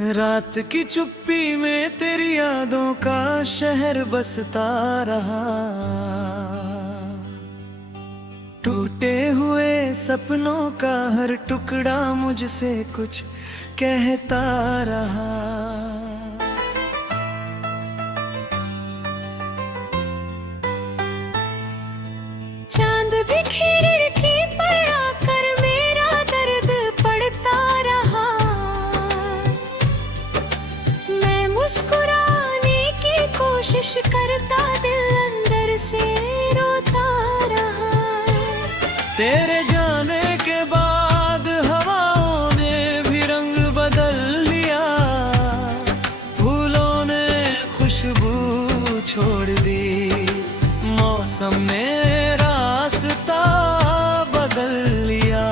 रात की चुप्पी में तेरी यादों का शहर बसता रहा। टूटे हुए सपनों का हर टुकड़ा मुझसे कुछ कहता रहा। चांद भी खिड़की पर आकर मेरा दर्द पड़ता रहा। मैं मुस्कुराने की कोशिश करता, दिल अंदर से रोता रहा। तेरे जाने के बाद हवाओं ने भी रंग बदल लिया। फूलों ने खुशबू छोड़ दी, मौसम ने रास्ता बदल लिया।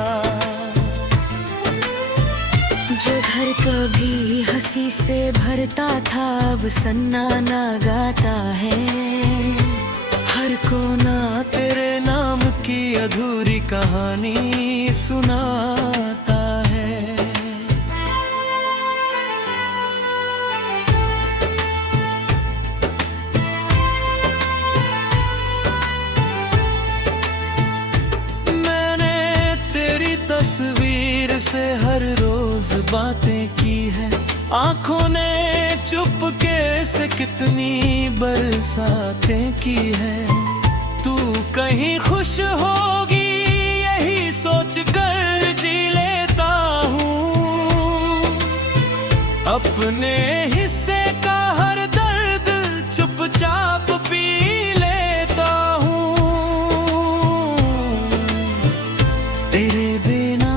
जो घर कभी हंसी से भरता था अब सन्नाटा गाता है। हर कोना तेरे नाम की अधूरी कहानी सुनाता है। मैंने तेरी तस्वीर से हर रोज बातें की है। आंखों ने चुपके से कितनी बरसातें की है। तू कहीं खुश होगी यही सोच कर जी लेता हूँ। अपने हिस्से का हर दर्द चुपचाप पी लेता हूँ। तेरे बिना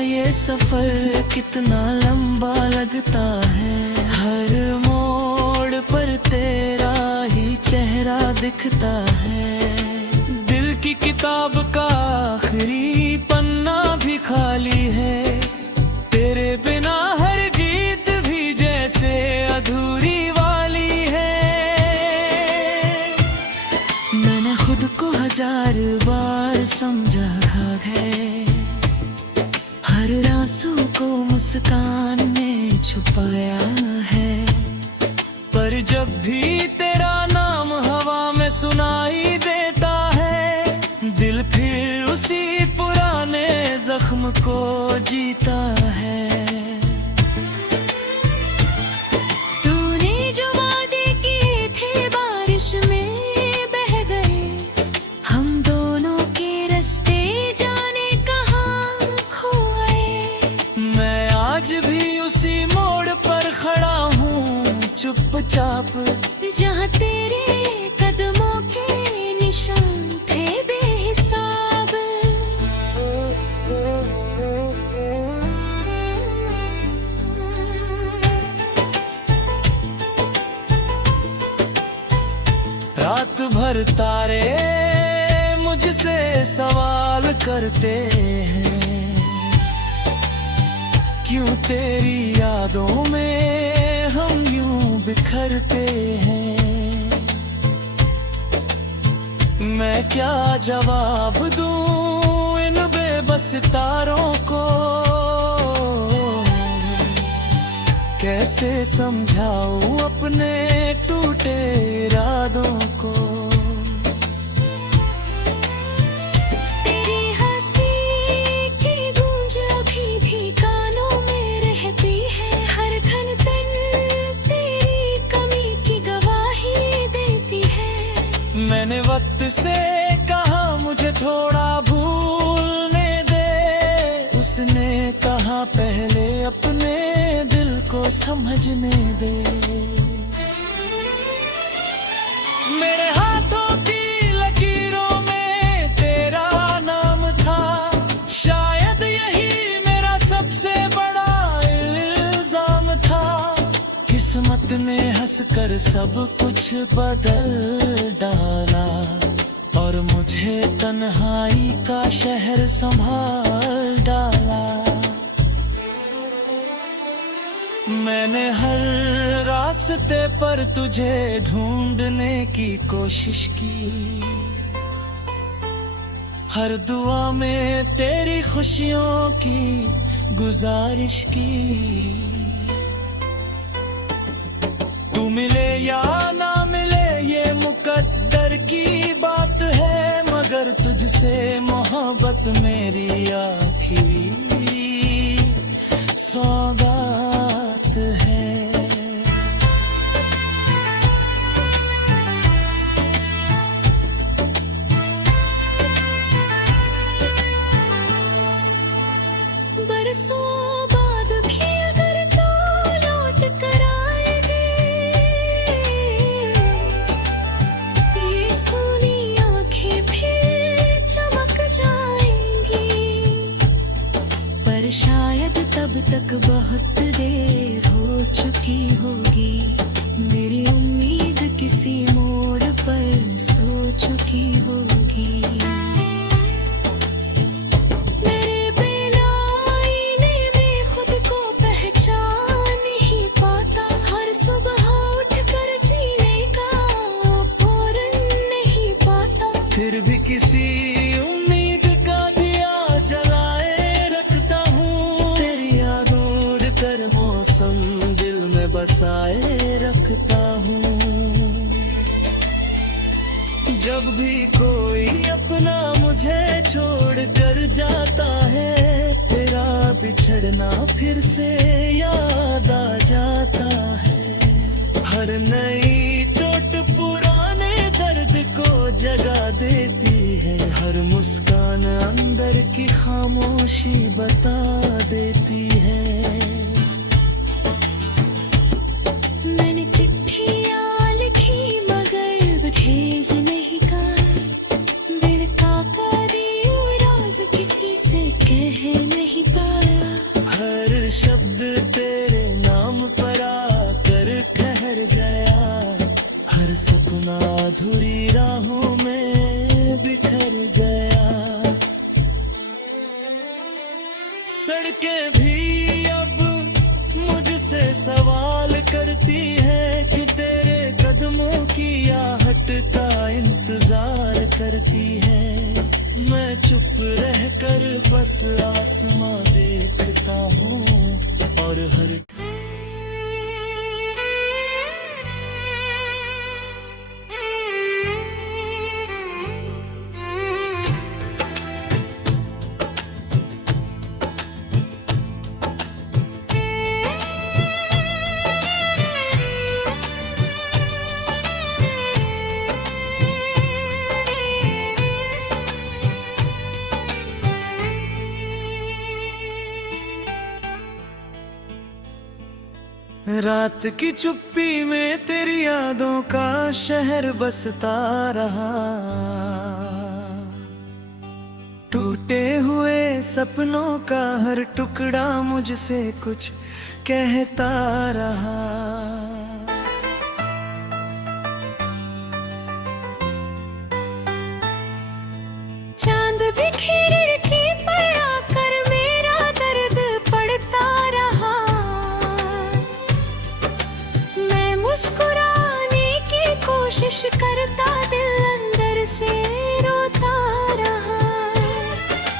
ये सफर कितना लंबा लगता है। हर मोड़ पर तेरा ही चेहरा दिखता है। दिल की किताब का आखिरी पन्ना भी खाली है। तेरे बिना हर जीत भी जैसे अधूरी वाली है। मैंने खुद को 1000 बार समझा है। हर आंसू को मुस्कान में छुपाया है। पर जब भी तेरा नाम हवा में सुनाई देता है, दिल फिर उसी पुराने जख्म को जीता है। तूने जो वादे किए थे बारिश में बह गए। हम दोनों के रास्ते जाने कहाँ खो गए। मैं आज भी उसी मोड़ पर खड़ा हूँ चुपचाप, जहाँ तेरे कदमों के निशान थे बेहिसाब। रात भर तारे मुझसे सवाल करते हैं। क्यों तेरी यादों में हम यूं बिखरते हैं। मैं क्या जवाब दूं इन बेबस तारों को। कैसे समझाऊं अपने टूटे इरादों को। तेरी हंसी की गूंज अभी भी कानों में रहती है। हर धड़कन तेरी कमी की गवाही देती है। मैंने वक्त से कहा मुझे थोड़ा भूलने दे। उसने कहा पहले अपने दिल को समझने दे। मेरे हाथों की लकीरों में तेरा नाम था। शायद यही मेरा सबसे बड़ा इल्जाम था। किस्मत ने हंसकर सब कुछ बदल डाला और मुझे तन्हाई का शहर संभाल डाला। मैंने हर रास्ते पर तुझे ढूंढने की कोशिश की। हर दुआ में तेरी खुशियों की गुजारिश की। से मोहब्बत मेरी आखिरी सौगात है। बरसों बाद भी अगर तो लौट कर आएगी, ये सोनी आंखें फिर चमक जाएंगी। पर शायद तब तक बहुत देर हो चुकी होगी, मेरी उम्मीद किसी मोड़ पर सो चुकी होगी। फिर भी किसी उम्मीद का दिया जलाए रखता हूँ, तेरी याद उड़ कर मौसम दिल में बसाए रखता हूँ। जब भी कोई अपना मुझे छोड़ कर जाता है, तेरा बिछड़ना फिर से याद आ जाता है। हर नई चोट पुराने दर्द को जगा देती है, हर मुस्कान अंदर की खामोशी बता देती है। मैंने चिट्ठियाँ लिखी मगर भेज नहीं पाया, दिल का करीब राज किसी से कह नहीं पाया। हर शब्द तेरे नाम पर आकर ठहर गया, हर सपना अधूरी राहों में बिखर गया। सड़कें भी अब मुझसे सवाल करती है कि तेरे कदमों की आहट का इंतजार करती है। मैं चुप रहकर बस आसमां देखता हूँ और हर रात की चुप्पी में तेरी यादों का शहर बसता रहा, टूटे हुए सपनों का हर टुकड़ा मुझसे कुछ कहता रहा। चांद भी खिड़की पर आकर मेरा दर्द पड़ता रहा, मैं मुस्कुराने की कोशिश करता दिल अंदर से रोता रहा।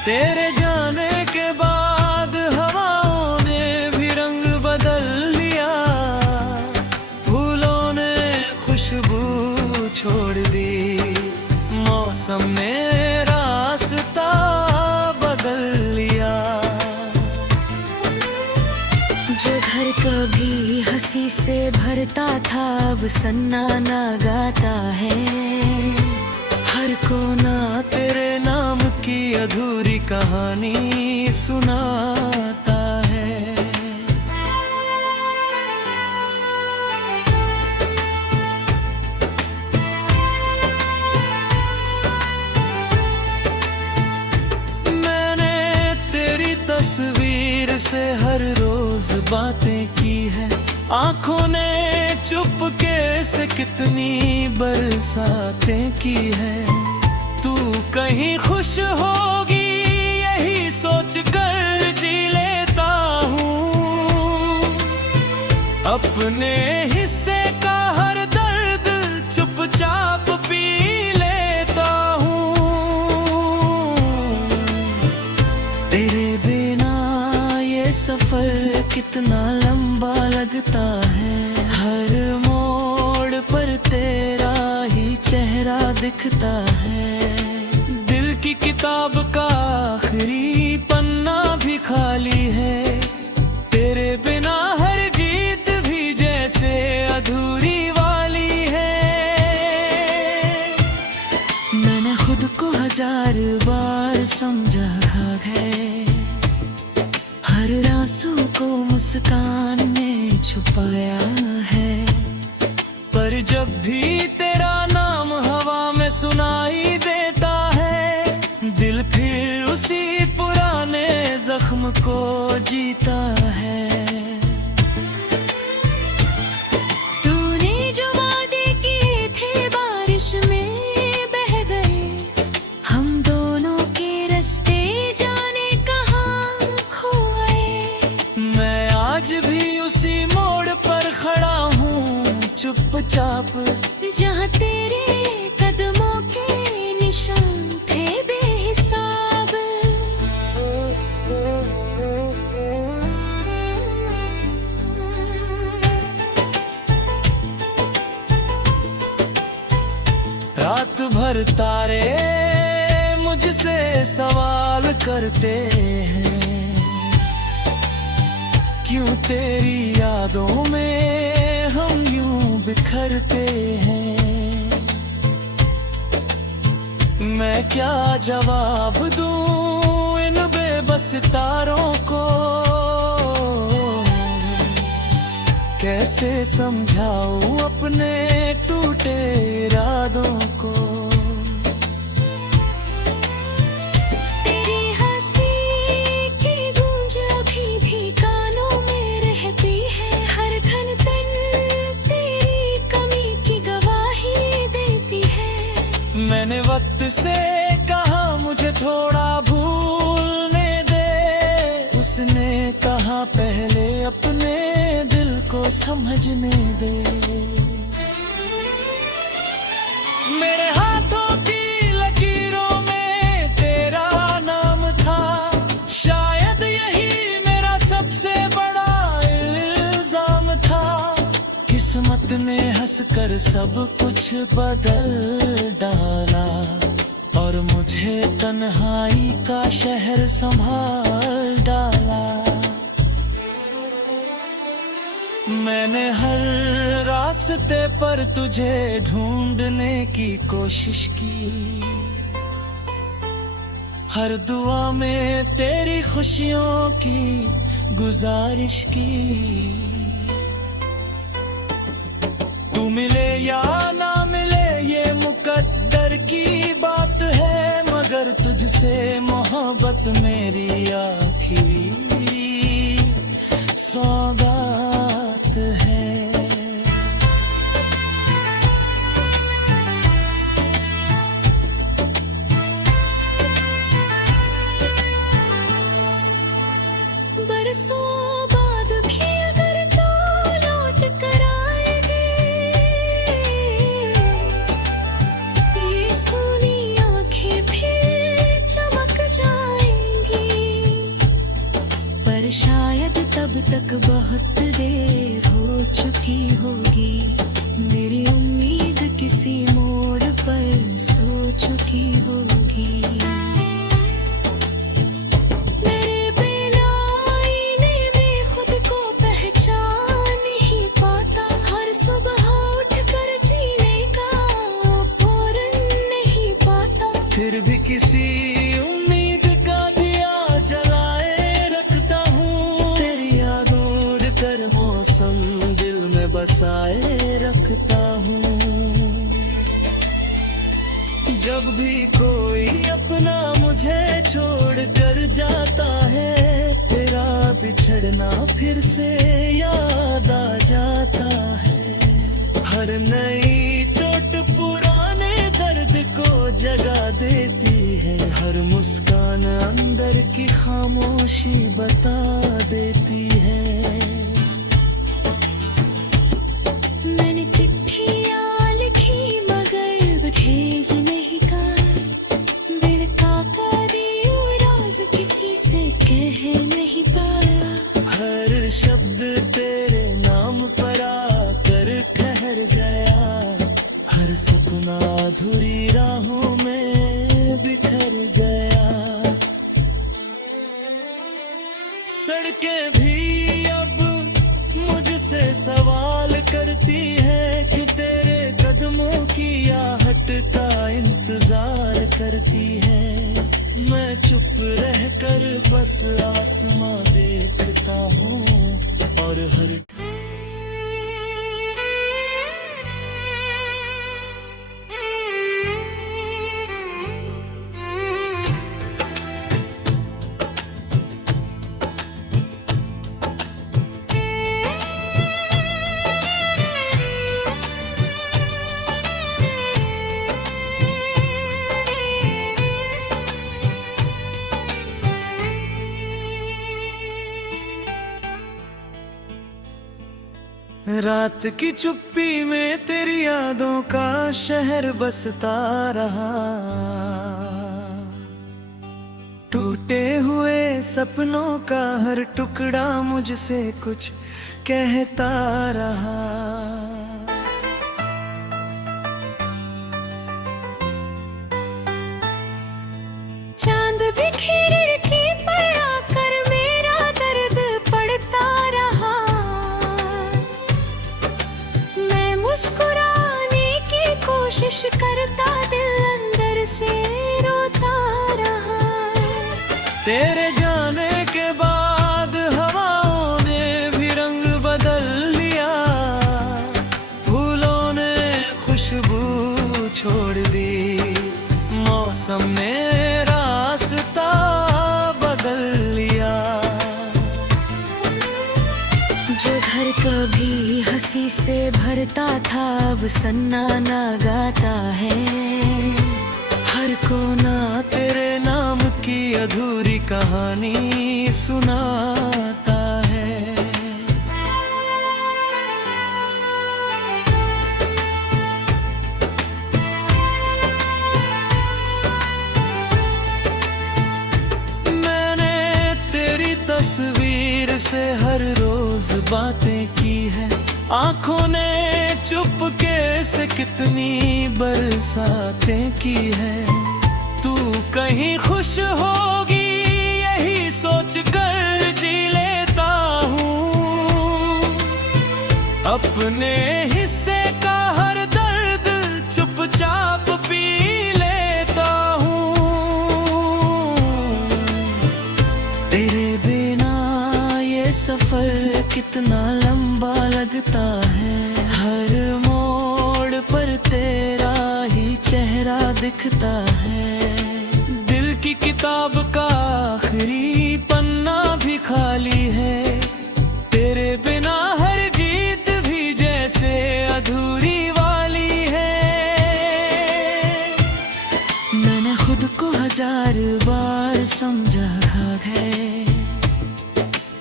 तेरे जाने के बाद हवाओं ने भी रंग बदल लिया, फूलों ने खुशबू छोड़ दी, मौसम ने रास्ता बदल लिया। जो घर कभी हंसी से भरता था अब सन्नाटा गाता है, हर कोना तेरे नाम की अधूरी कहानी सुनाता है। मैंने तेरी तस्वीर से हर रोज बातें की है, आंखों ने चुपके से कितनी बरसातें की है। तू कहीं खुश होगी यही सोच कर जी लेता हूँ, अपने हिस्से का हर दर्द चुपचाप पी लेता हूँ। तेरे बिना ये सफर कितना लंबा लगता है, हर मोड़ पर तेरा ही चेहरा दिखता है। दिल की किताब का आखिरी पन्ना भी खाली है। तेरे बिना हर जीत भी जैसे अधूरी वाली है। मैंने खुद को 1000 बार समझा है, हर आंसू को मुस्कान में छुपाया है। पर जब भी तेरा नाम हवा में सुनाई देता है, दिल फिर उसी पुराने जख्म को जीता है। तूने जो वादे किए थे बारिश में बह गए, हम दोनों के रास्ते जाने कहाँ खो गए। मैं आज भी उसी मोड़ पर खड़ा हूँ चुपचाप, जहाँ तेरे कदमों के निशान थे बेहिसाब। रात भर तारे मुझसे सवाल करते हैं, क्यों तेरी यादों में हम यूं बिखरते हैं। मैं क्या जवाब दूं इन बेबस तारों को, कैसे समझाऊं अपने टूटे इरादों को। तेरी हंसी की गूंज अभी भी कानों में रहती है, हर धड़कन तेरी कमी की गवाही देती है। मैंने वक्त से कहा मुझे थोड़ा भूलने दे, उसने कहा पहले अपने दिल को समझने दे। मेरे हाथों की लकीरों में तेरा नाम था, शायद यही मेरा सबसे बड़ा इल्जाम था। किस्मत ने हंसकर सब कुछ बदल डाला, और मुझे तन्हाई का शहर संभाल डाला। मैंने हर रास्ते पर तुझे ढूंढने की कोशिश की, हर दुआ में तेरी खुशियों की गुजारिश की। तू मिले या ना मिले ये मुकद्दर की बात है, मगर तुझसे मोहब्बत मेरी आखिरी सौगात है। बरसों बाद भी अगर तू लौट कर आएगी, ये सोनी आंखें फिर चमक जाएंगी। पर शायद तब तक बहुत देर हो चुकी होगी, मेरी उम्मीद किसी मोड़ पर सो चुकी होगी। मेरे बिना आईने में खुद को पहचान नहीं पाता, हर सुबह उठकर जीने का फौरन नहीं पाता। फिर भी किसी उम्मीद का दिया जलाए रखता हूँ, तेरी यादों कर मौसम दिल में बसाए रखता हूँ। जब भी कोई अपना मुझे छोड़ कर जाता है, तेरा बिछड़ना फिर से याद आ जाता है। हर नई चोट पुराने दर्द को जगा देती है, हर मुस्कान अंदर की खामोशी बता देती है। मैंने चिट्ठियाँ लिखी मगर भेज नहीं पाया, दिल का यूं राज किसी से कह नहीं पाया। हर शब्द तेरे नाम पर आकर ठहर गया, हर सपना अधूरी राहों में बिखर गया। के भी अब मुझसे सवाल करती है कि तेरे कदमों की आहट का इंतजार करती है। मैं चुप रहकर बस आसमां देखता हूँ और हर रात की चुप्पी में तेरी यादों का शहर बसता रहा। टूटे हुए सपनों का हर टुकड़ा मुझसे कुछ कहता रहा। चांद भी खिड़की पर आकर मेरा दर्द पड़ता रहा। मैं मुस्कुराने की कोशिश करता, दिल अंदर से रोता रहा। तेरे जाने के बाद हवाओं ने भी रंग बदल लिया। फूलों ने खुशबू छोड़ दी, मौसम ने रास्ता बदल लिया। जो घर कभी हंसी से भरता था अब सन्नाटा गाता है। हर कोना तेरे नाम की अधूरी कहानी सुनाता है। मैंने तेरी तस्वीर से हर रोज बातें की है। आंखों ने चुपके से कितनी बरसातें की है। तू कहीं खुश होगी यही सोच कर जी लेता हूँ। अपने हिस्से का हर दर्द चुपचाप पी लेता हूँ। तेरे बिना ये सफर कितना लंबा लगता है। हर मोड़ पर तेरा ही चेहरा दिखता है। दिल की किताब का आखिरी पन्ना भी खाली है। तेरे बिना हर जीत भी जैसे अधूरी वाली है। मैंने खुद को 1000 बार समझा है।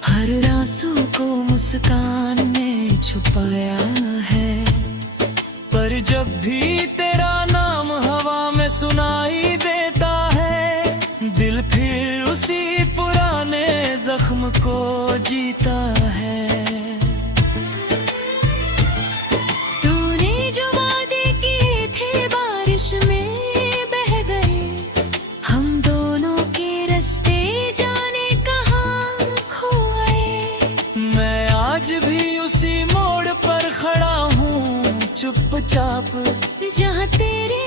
हर आंसू को मुस्कान में छुपाया है। पर जब भी तेरा नाम हवा में सुनाई देता है, दिल फिर उसी पुराने जख्म को जीता है। तूने जो वादे किए थे बारिश में बह गए। हम दोनों के रास्ते जाने कहाँ खो गए। मैं आज भी उसी मोड़ पर खड़ा हूँ चुपचाप, जहाँ तेरे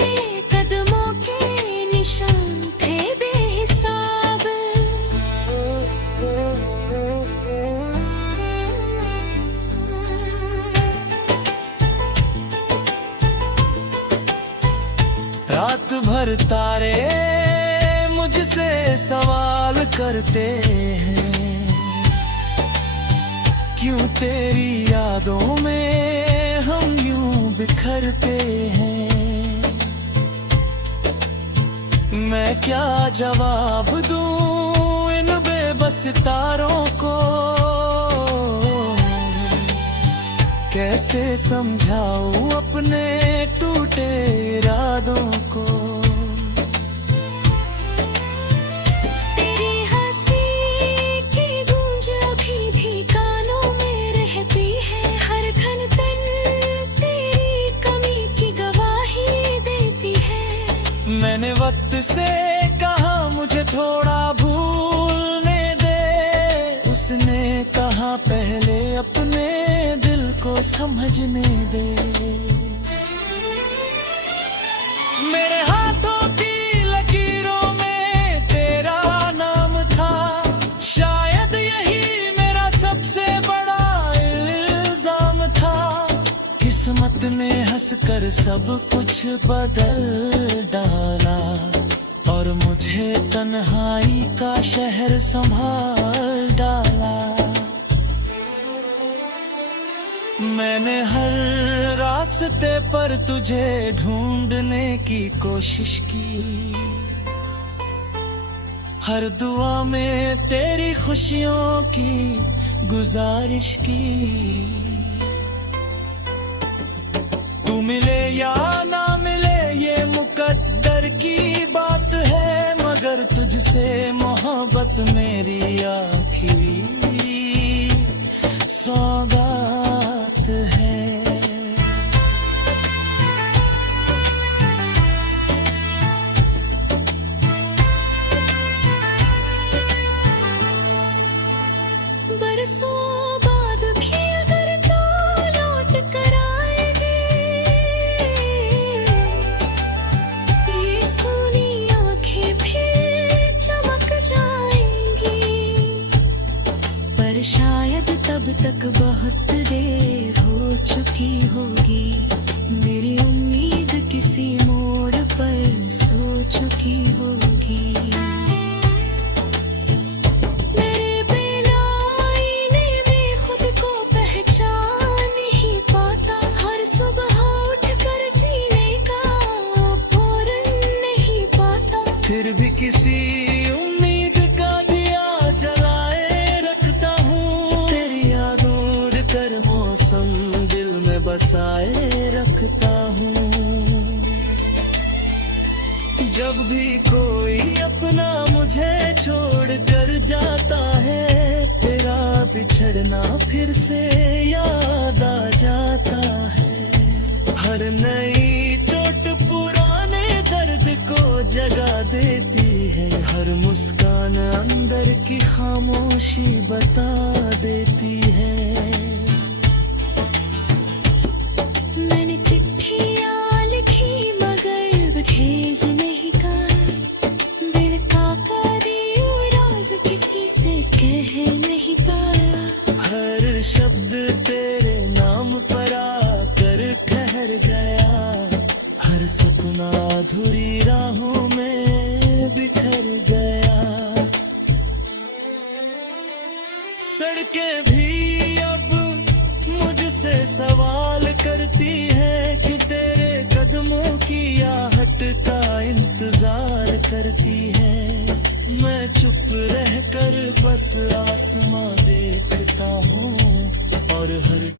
कदमों के निशान थे बेहिसाब। रात भर तारे मुझसे सवाल करते हैं। क्यों तेरी यादों में हम यूं बिखरते हैं। मैं क्या जवाब दूं इन बेबस तारों को। कैसे समझाऊं अपने टूटे इरादों को। तेरी हंसी की गूंज अभी भी कानों में रहती है। हर धन तन तेरी कमी की गवाही देती है। मैंने वक्त से कहा मुझे थोड़ा भूलने दे। उसने को समझने दे। मेरे हाथों की लकीरों में तेरा नाम था, शायद यही मेरा सबसे बड़ा इल्जाम था। किस्मत ने हंसकर सब कुछ बदल डाला और मुझे तन्हाई का शहर संभाल डाला। मैंने हर रास्ते पर तुझे ढूंढने की कोशिश की, हर दुआ में तेरी खुशियों की गुजारिश की। तू मिले या ना मिले ये मुकद्दर की बात है, मगर तुझसे मोहब्बत मेरी आखिरी सौगात है। बरसों बाद भी अगर तू लौट कर आएगी, ये सोनी आंखें फिर चमक जाएंगी। पर शायद तब तक बहुत देर हो चुकी होगी, मेरी उम्मीद किसी मोड़ पर सो चुकी होगी। मेरे बिना आईने में खुद को पहचान नहीं पाता, हर सुबह उठकर जीने का फौरन नहीं पाता। फिर भी किसी उम्मीद का दिया जलाए रखता हूँ, तेरी याद उड़ कर मौसम दिल में बसाए रखता हूँ। जब भी कोई अपना मुझे छोड़ कर जाता है, तेरा बिछड़ना फिर से याद आ जाता है। हर नई चोट पुराने दर्द को जगा देती है, हर मुस्कान अंदर की खामोशी बता देती है। मैंने चिट्ठियाँ लिखी मगर भेज नहीं पाया, दिल का करीब राज किसी से कह नहीं पाया। हर शब्द तेरे नाम पर आकर ठहर गया, हर सपना अधूरी राहों में बिखर गया। सड़कें भी अब मुझसे सवाल करती है कि तेरे कदमों की आहट का इंतजार करती है। मैं चुप रहकर बस आसमां देखता हूँ और हर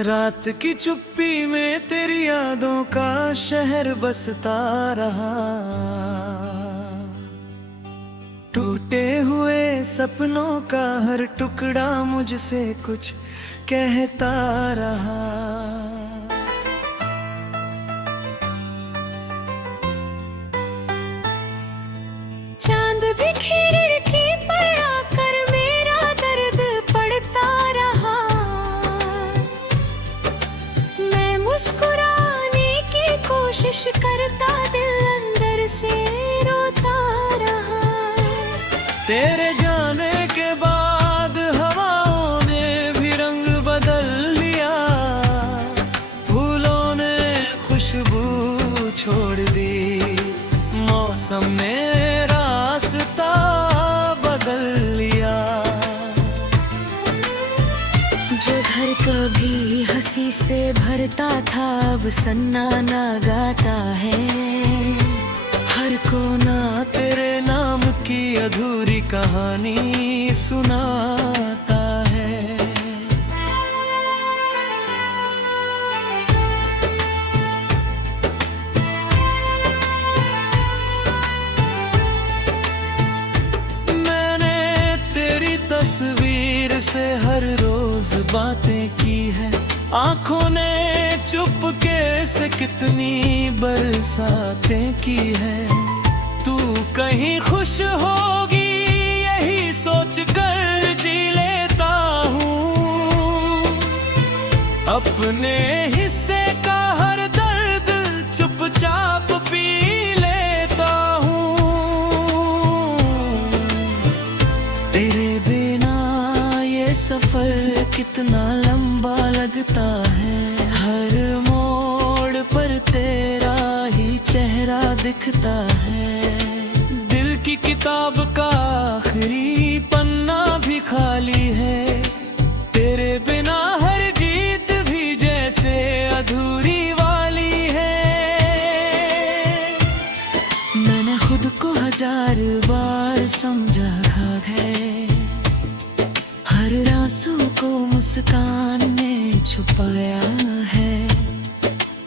रात की चुप्पी में तेरी यादों का शहर बसता रहा, टूटे हुए सपनों का हर टुकड़ा मुझसे कुछ कहता रहा। चांद भी खिड़की पर आकर मेरा दर्द पड़ता रहा, मैं मुस्कुराने की कोशिश करता दिल अंदर से रोता रहा। तेरे जाने के बाद हवाओं ने भी रंग बदल लिया, फूलों ने खुशबू छोड़ दी, मौसम ने रास्ता बदल लिया। जो घर कभी हंसी से भरता था अब सन्नाटा गाता है, हर कोना तेरे नाम की अधूरी कहानी सुनाता है। बातें की है। आंखों ने चुपके से कितनी बरसातें की है। तू कहीं खुश होगी यही सोच कर जी लेता हूँ। अपने हिस्से का हर दर्द चुपचाप पी लेता हूँ। तेरे बिना ये सफर कितना लंबा लगता है। हर मोड़ पर तेरा ही चेहरा दिखता है। दिल की किताब का आखिरी पन्ना भी खाली है। तेरे बिना हर जीत भी जैसे अधूरी वाली है। मैंने खुद को 1000 बार समझा है। हर आंसू को मुस्कान में छुपाया है।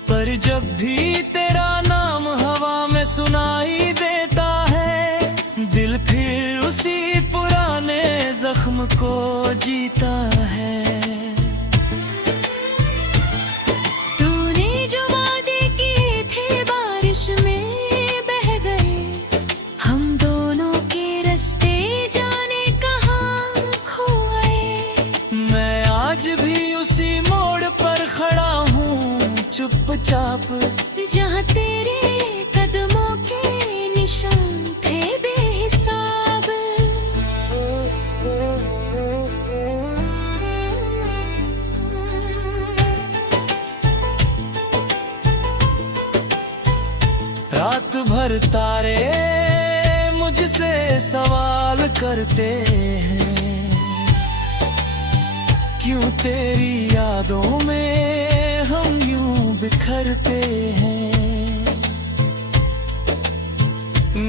पर जब भी तेरा नाम हवा में सुनाई देता है, दिल फिर उसी पुराने जख्म को जीता है। तूने जो वादे किए थे बारिश में बह गए। हम दोनों के रास्ते जाने कहाँ खो गए। मैं आज भी उसी मोड़ पर खड़ा हूँ चुपचाप, जहाँ तेरे कदमों के निशान थे बेहिसाब। रात भर तारे मुझसे सवाल करते हैं, क्यों तेरी यादों में हम यूं बिखरते हैं।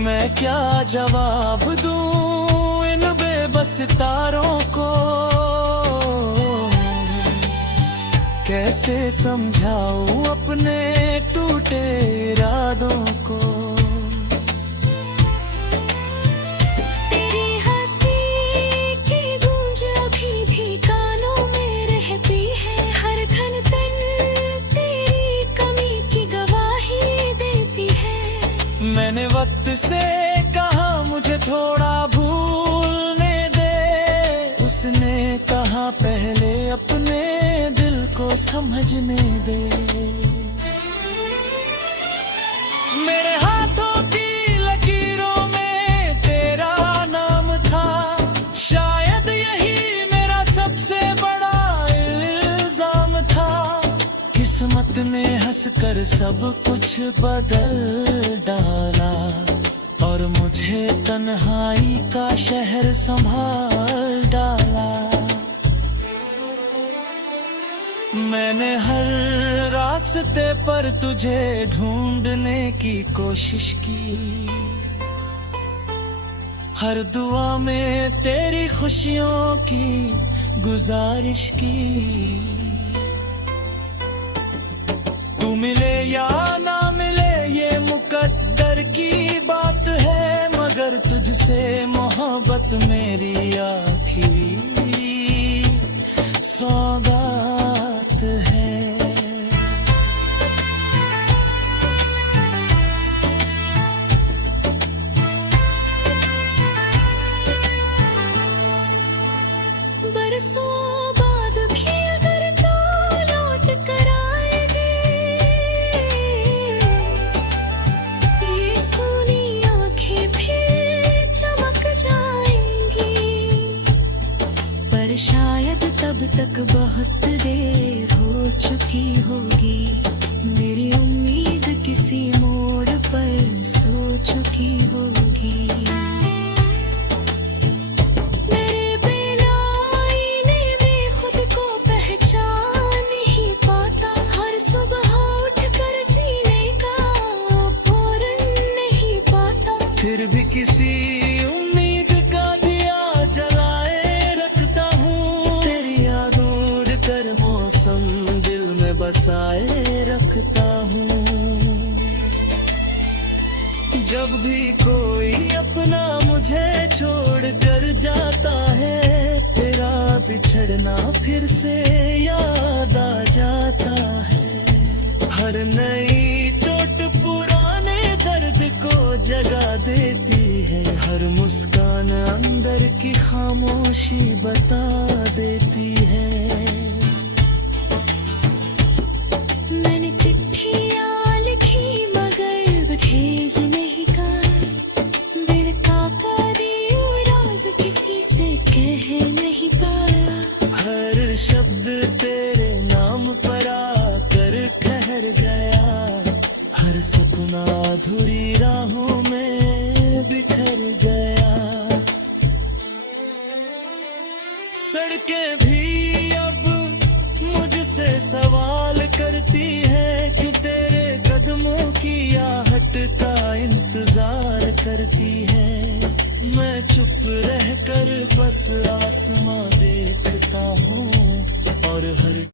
मैं क्या जवाब दूं इन बेबस तारों को, कैसे समझाऊं अपने टूटे इरादों को। तेरी हंसी की गूंज अभी भी कानों में रहती है। हर धड़कन तेरी कमी की गवाही देती है। मैंने वक्त से कहा मुझे थोड़ा भूलने दे, उसने कहा पहले अपने दिल को समझने दे। मेरे हाथों की लकीरों में तेरा नाम था, शायद यही मेरा सबसे बड़ा इल्जाम था। किस्मत ने हंसकर सब कुछ बदल डाला और मुझे तन्हाई का शहर संभाल डाला। मैंने हर रास्ते पर तुझे ढूंढने की कोशिश की, हर दुआ में तेरी खुशियों की गुजारिश की। तू मिले या ना मिले ये मुकद्दर की बात है, मगर तुझसे मोहब्बत मेरी आखिरी सौगात है। बरसों बाद भी अगर तू लौट कर आएगी, ये सोनी आंखें फिर चमक जाएंगी। पर शायद तब तक बहुत देर हो चुकी होगी। मेरी उम्मीद किसी मोड़ पर सो चुकी होगी। मेरे बिना आईने में खुद को पहचान नहीं पाता। हर सुबह उठकर जीने का फौरन नहीं पाता। फिर भी किसी उम्मीद का दिया जलाए रखता हूँ। तेरी याद उड़ कर मौसम दिल में बसाए रखता हूँ। जब भी कोई अपना मुझे छोड़ कर जाता है, तेरा बिछड़ना फिर से याद आ जाता है। हर नई चोट पुराने दर्द को जगा देती है। हर मुस्कान अंदर की खामोशी बता देती है। मैंने चिट्ठियाँ लिखी मगर भेज नहीं पाया। दिल का यूं राज किसी से कह नहीं पाया। हर शब्द तेरे नाम पर आकर ठहर गया। हर सपना अधूरी राहों में बिखर गया। सड़कें भी अब मुझसे सवाल करती है कि तेरे कदमों की आहट का इंतजार करती है। मैं चुप रहकर बस आसमां देखता हूँ और हर